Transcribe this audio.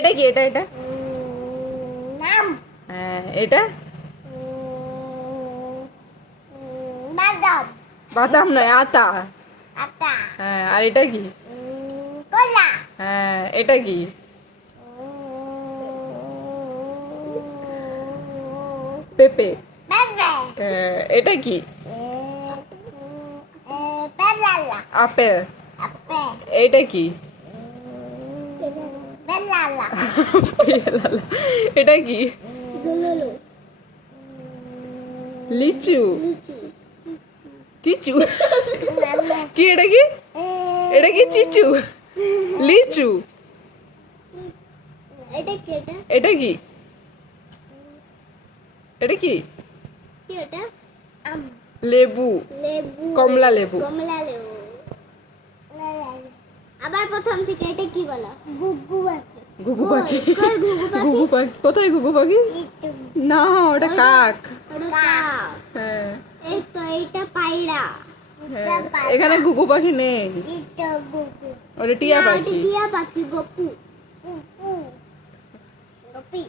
এটা কি? এটা এটা নাম হ্যাঁ, এটা বাদাম বাদাম নয়, আতা। আটা হ্যাঁ, আর এটা কি? কলা হ্যাঁ, এটা কি? পেঁপে। পেঁপে এটা কি? পেলালা আপেল। আপেল এটা কি? পেলালা পেয়ালা। এটা কি? গুলুলু লিচু। চিচু। কি এটা কি? এটা কি চিচু? লিচু। এটা কি? এটা কি? এটা কি? কি এটা? আম লেবু। লেবু কমলা লেবু। কমলা লেবু আবার প্রথম থেকে এটা কি বলো? গুগু পাখি ঘুঘু পাখি। কই ঘুঘু পাখি? ঘুঘু পাখি কোথায়? ঘুঘু পাখি ইটু না, ওটা কাক। ওটা কাক। হ্যাঁ, এই তো এইটা পায়রা হ্যাঁ, এখানে ঘুঘু পাখি নেই, এটা গুগু ওটা টিয়া না, পাখি। এটা টিয়া পাখি গপু গপু গপি